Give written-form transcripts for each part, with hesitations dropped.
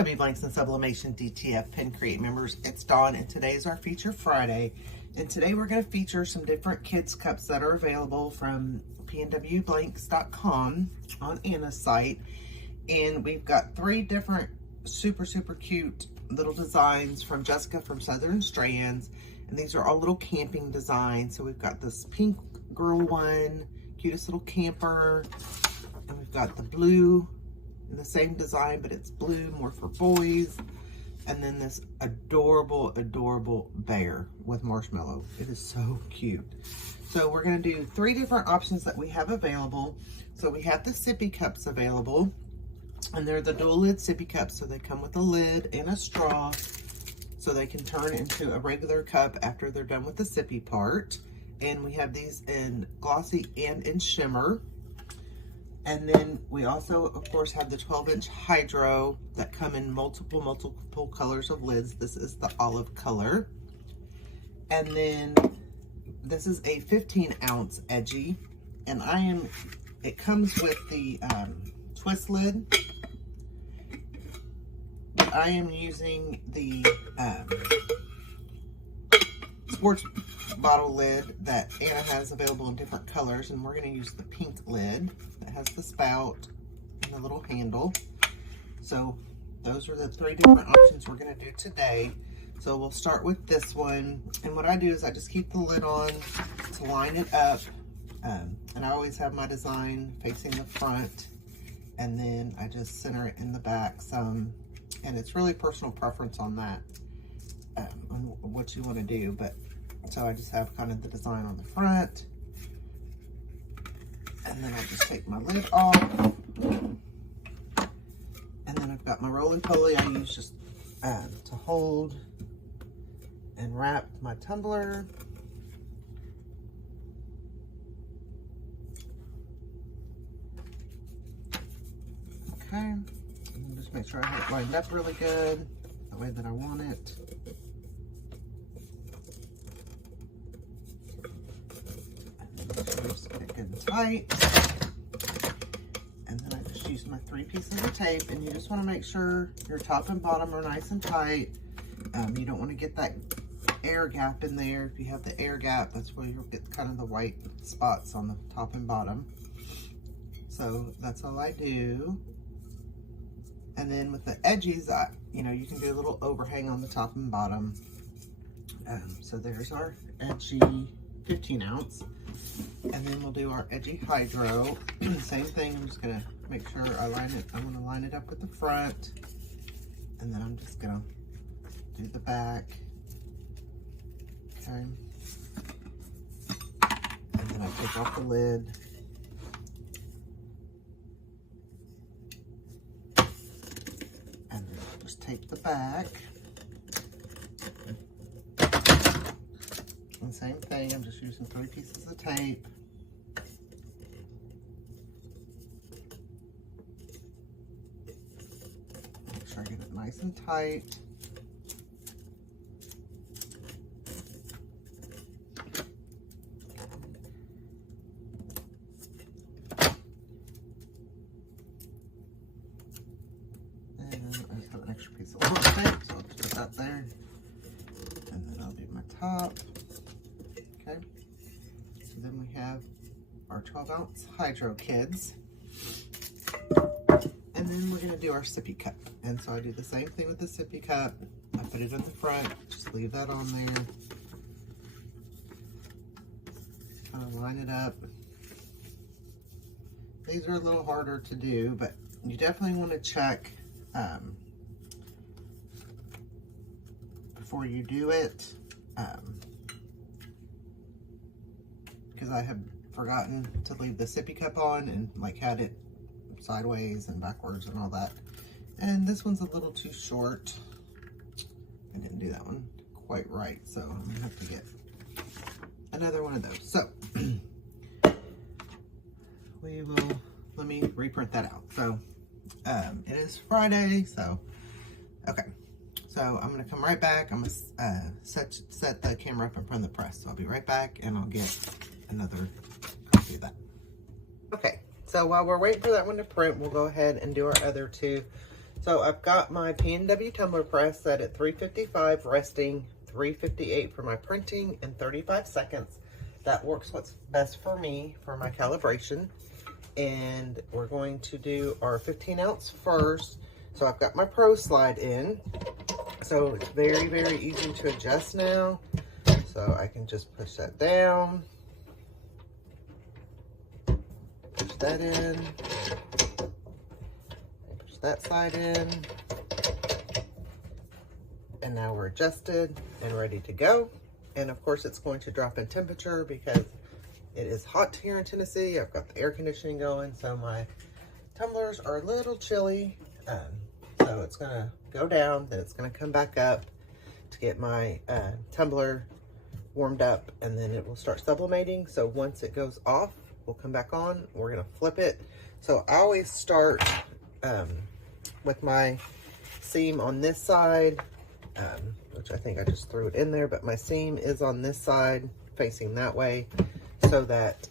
W Blanks and Sublimation DTF Pin Create members, it's Dawn, and today is our Feature Friday. And today we're going to feature some different kids cups that are available from pnwblanks.com on Anna's site. And we've got 3 different super cute little designs from Jessica from Southern Strands. And these are all little camping designs. So we've got this pink girl one, cutest little camper. And we've got the blue in the same design, but it's blue, more for boys. And then this adorable bear with marshmallow. It is so cute. So we're going to do 3 different options that we have available. So we have the sippy cups available, and they're the dual lid sippy cups. So they come with a lid and a straw, so they can turn into a regular cup after they're done with the sippy part. And we have these in glossy and in shimmer. And then we also, of course, have the 12-inch hydro that come in multiple colors of lids. This is the olive color. And then this is a 15-ounce edgy. And it comes with the twist lid. But I am using the sports bottle lid that Anna has available in different colors, and we're going to use the pink lid that has the spout and the little handle. So those are the 3 different options we're going to do today. So we'll start with this one, and what I do is I just keep the lid on to line it up, and I always have my design facing the front, and then I just center it in the back some, and it's really personal preference on that, on what you want to do. But so I just have kind of the design on the front, and then I just take my lid off, and then I've got my roly-poly I use just to hold and wrap my tumbler. Okay, and just make sure I have it lined up really good, the way that I want it. Just get it good and tight. And then I just use my 3 pieces of tape, and you just want to make sure your top and bottom are nice and tight. You don't want to get that air gap in there. If you have the air gap, that's where you'll get kind of the white spots on the top and bottom. So that's all I do. And then with the edges, you know, you can do a little overhang on the top and bottom. So there's our edgy 15-ounce. And then we'll do our edgy hydro. Same thing, I'm just gonna make sure I'm gonna line it up with the front, and then I'm just gonna do the back. Okay. And then I take off the lid. And then I'll just tape the back. And same thing, I'm just using 3 pieces of tape. Make sure I get it nice and tight. And I just have an extra piece of little tape, so I'll just put that there. And then I'll do my top. Okay, so then we have our 12-ounce hydro kids, and then we're going to do our sippy cup. And so I do the same thing with the sippy cup. I put it in the front, just leave that on there, kind of line it up. These are a little harder to do, but you definitely want to check before you do it, because I have forgotten to leave the sippy cup on and like had it sideways and backwards and all that. And this one's a little too short. I didn't do that one quite right, so I'm gonna have to get another one of those. So let me reprint that out. So it is Friday, so okay. So I'm gonna come right back. I'm gonna set the camera up in front of the press. So I'll be right back, and I'll get another copy of that. Okay, so while we're waiting for that one to print, we'll go ahead and do our other 2. So I've got my P&W tumbler press set at 355, resting 358 for my printing and 35 seconds. That works what's best for me for my calibration. And we're going to do our 15 ounce first. So I've got my Pro slide in. So it's very, very easy to adjust now. So I can just push that down. Push that in. Push that slide in. And now we're adjusted and ready to go. And of course it's going to drop in temperature because it is hot here in Tennessee. I've got the air conditioning going, so my tumblers are a little chilly. So it's gonna go down, then it's gonna come back up to get my tumbler warmed up, and then it will start sublimating. So once it goes off, we'll come back on. We're gonna flip it. So I always start with my seam on this side, which I think I just threw it in there, but my seam is on this side facing that way, so that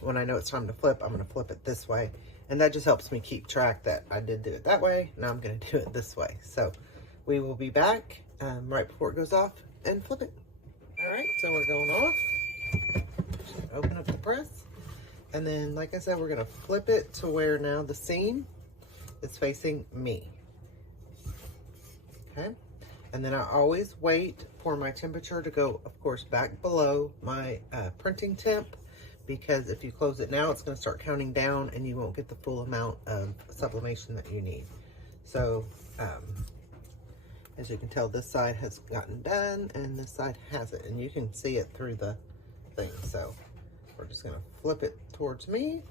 when I know it's time to flip, I'm going to flip it this way. And that just helps me keep track that I did do it that way. Now I'm going to do it this way. So we will be back right before it goes off and flip it. All right, so we're going off. Just open up the press. And then, like I said, we're going to flip it to where now the seam is facing me. Okay. And then I always wait for my temperature to go, of course, back below my printing temp, because if you close it now, it's going to start counting down and you won't get the full amount of sublimation that you need. So, as you can tell, this side has gotten done and this side hasn't, and you can see it through the thing. So we're just going to flip it towards me,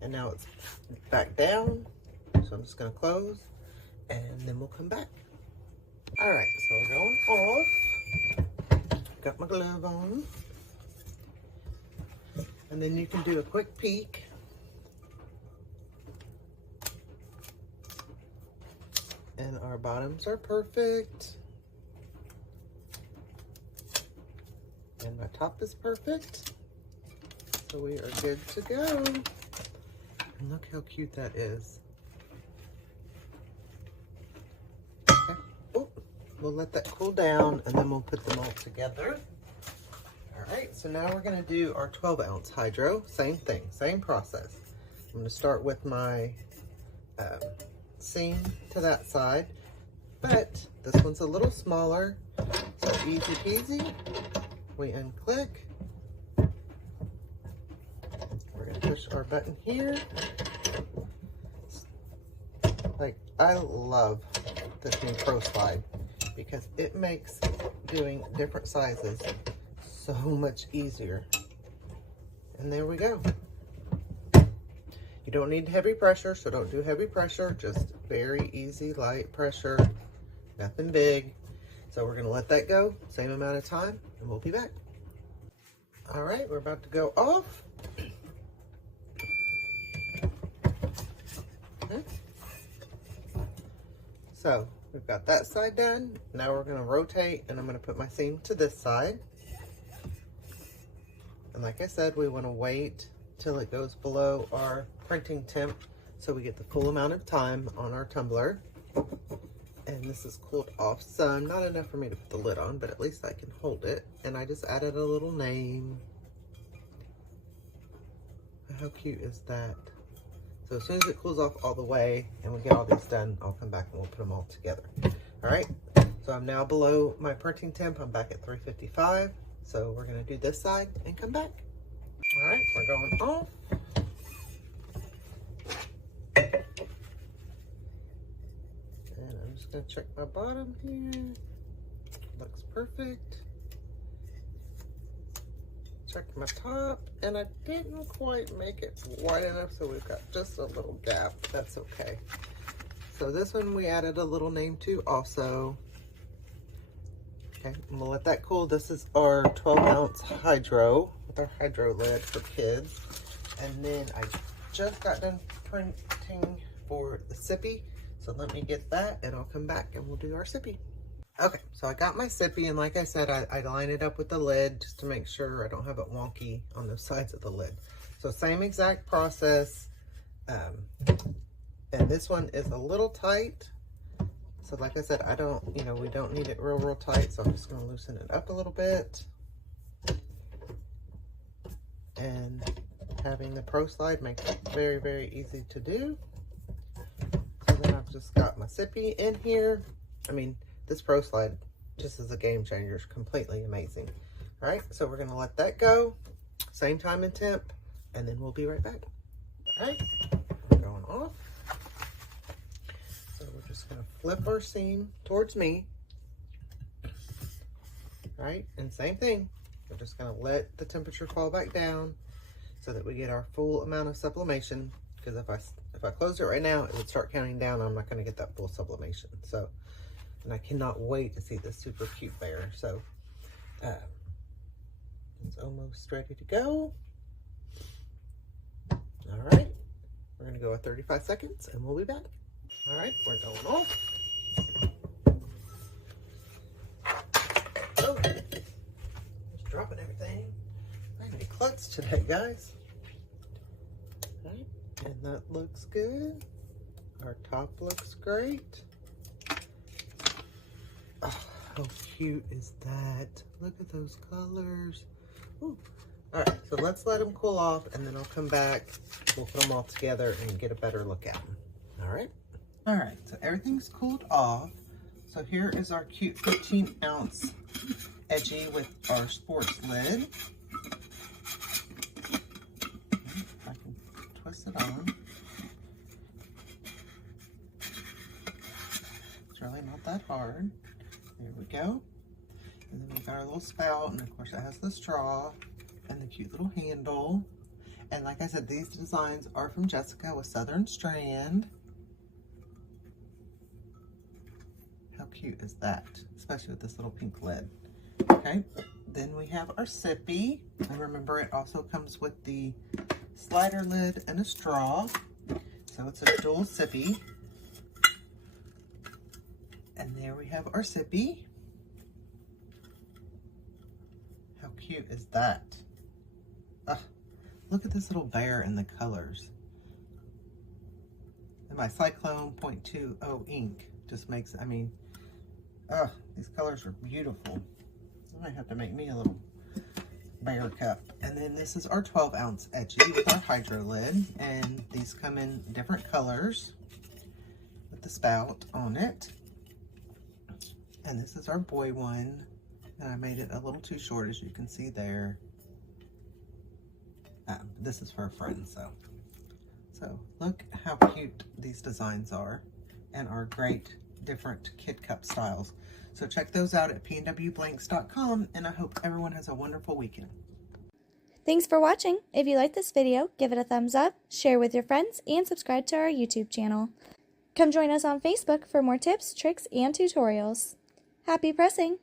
and now it's back down. So I'm just going to close, and then we'll come back. All right, so we're going off. Got my glove on. And then you can do a quick peek. And our bottoms are perfect. And my top is perfect. So we are good to go. And look how cute that is. We'll let that cool down, and then we'll put them all together. All right, so now we're gonna do our 12 ounce hydro. Same thing, same process. I'm gonna start with my seam to that side, but this one's a little smaller, so easy peasy. We unclick. We're gonna push our button here. Like, I love this new Pro slide, because it makes doing different sizes so much easier. And there we go. You don't need heavy pressure, so don't do heavy pressure, just very easy, light pressure, nothing big. So we're gonna let that go, same amount of time, and we'll be back. All right, we're about to go off. Okay. So we've got that side done. Now we're gonna rotate, and I'm gonna put my seam to this side. And like I said, we wanna wait till it goes below our printing temp so we get the full amount of time on our tumbler. And this is cooled off some, not enough for me to put the lid on, but at least I can hold it. And I just added a little name. How cute is that? So as soon as it cools off all the way and we get all these done, I'll come back and we'll put them all together. All right, so I'm now below my printing temp. I'm back at 355. So we're gonna do this side and come back. All right, we're going off. And I'm just gonna check my bottom here. Looks perfect. Check my top, and I didn't quite make it wide enough, so we've got just a little gap. That's okay. So this one we added a little name to also. Okay, and we'll let that cool. This is our 12 ounce hydro with our hydro lid for kids. And then I just got done printing for the sippy. So let me get that, and I'll come back and we'll do our sippy. Okay, so I got my sippy, and like I said, I line it up with the lid just to make sure I don't have it wonky on the sides of the lid. So same exact process. And this one is a little tight. So like I said, we don't need it real tight. So I'm just going to loosen it up a little bit. And having the Pro Slide makes it very easy to do. So then I've just got my sippy in here. I mean, this Pro Slide just is a game changer. It's completely amazing. All right, so we're going to let that go. Same time and temp, and then we'll be right back. All right, we're going off. So we're just going to flip our seam towards me. All right, and same thing. We're just going to let the temperature fall back down so that we get our full amount of sublimation. Because if I close it right now, it would start counting down. I'm not going to get that full sublimation. So, and I cannot wait to see this super cute bear. So, it's almost ready to go. All right, we're going to go at 35 seconds, and we'll be back. All right, we're going off. Oh, just dropping everything. I made klutz today, guys. All right, and that looks good. Our top looks great. Oh, how cute is that? Look at those colors. Ooh. All right, so let's let them cool off, and then I'll come back. We'll put them all together and get a better look at them. All right? All right, so everything's cooled off. So here is our cute 15-ounce edgy with our sports lid. If I can twist it on. It's really not that hard. There we go. And then we got our little spout, and of course it has the straw and the cute little handle. And like I said, these designs are from Jessica with Southern Strand. How cute is that? Especially with this little pink lid. Okay, then we have our sippy. And remember, it also comes with the slider lid and a straw. So it's a dual sippy. And there we have our sippy. How cute is that? Look at this little bear and the colors. And my Cyclone .20 ink just makes, I mean, these colors are beautiful. I might have to make me a little bear cup. And then this is our 12-ounce edgy with our hydro lid. And these come in different colors with the spout on it. And this is our boy one. And I made it a little too short, as you can see there. This is for a friend, so look how cute these designs are, and our great different kid cup styles. So check those out at pnwblanks.com, and I hope everyone has a wonderful weekend. Thanks for watching. If you like this video, give it a thumbs up, share with your friends, and subscribe to our YouTube channel. Come join us on Facebook for more tips, tricks, and tutorials. Happy pressing!